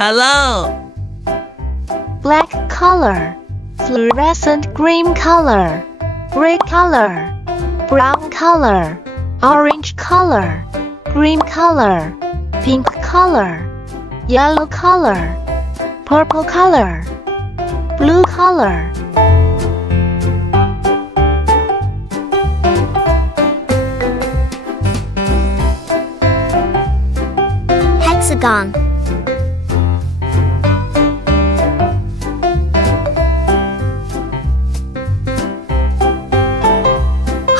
Hello. Black color, fluorescent green color, gray color, brown color, orange color, green color, pink color, yellow color, purple color, blue color. Hexagon.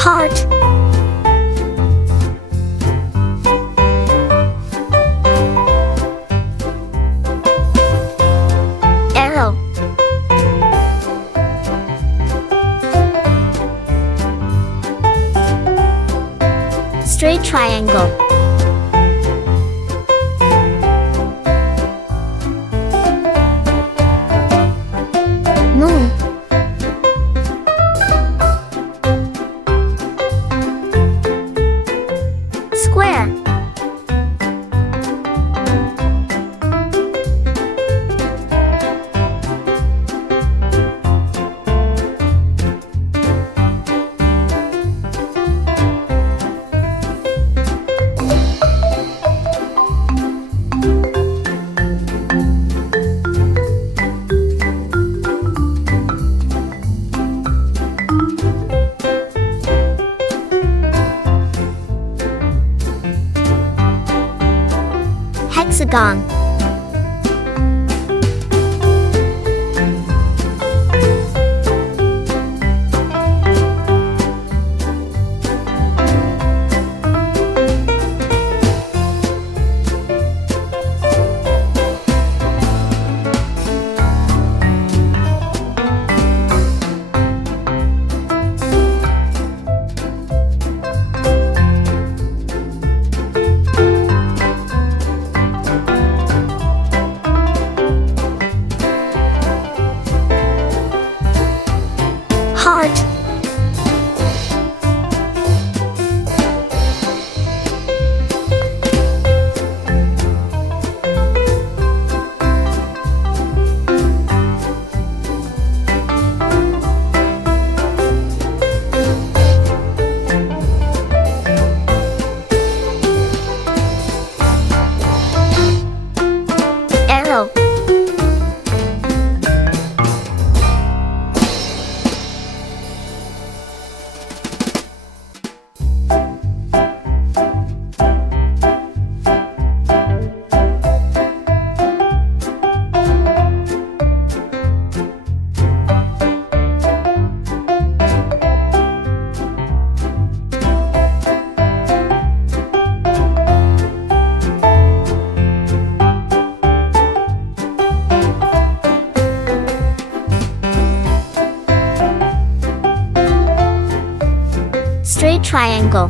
Heart. Arrow. Straight triangle. Moon. Square. Hexagon. Heart. Arrow. Straight triangle.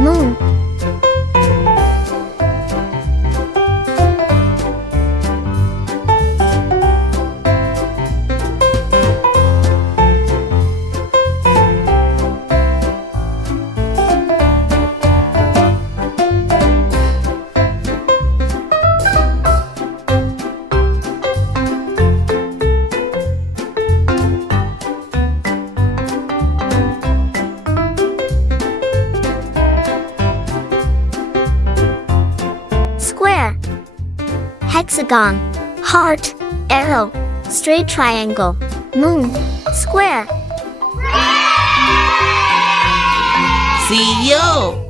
Moon. Square. Hexagon. Heart. Arrow. Straight triangle. Moon. Square. See you.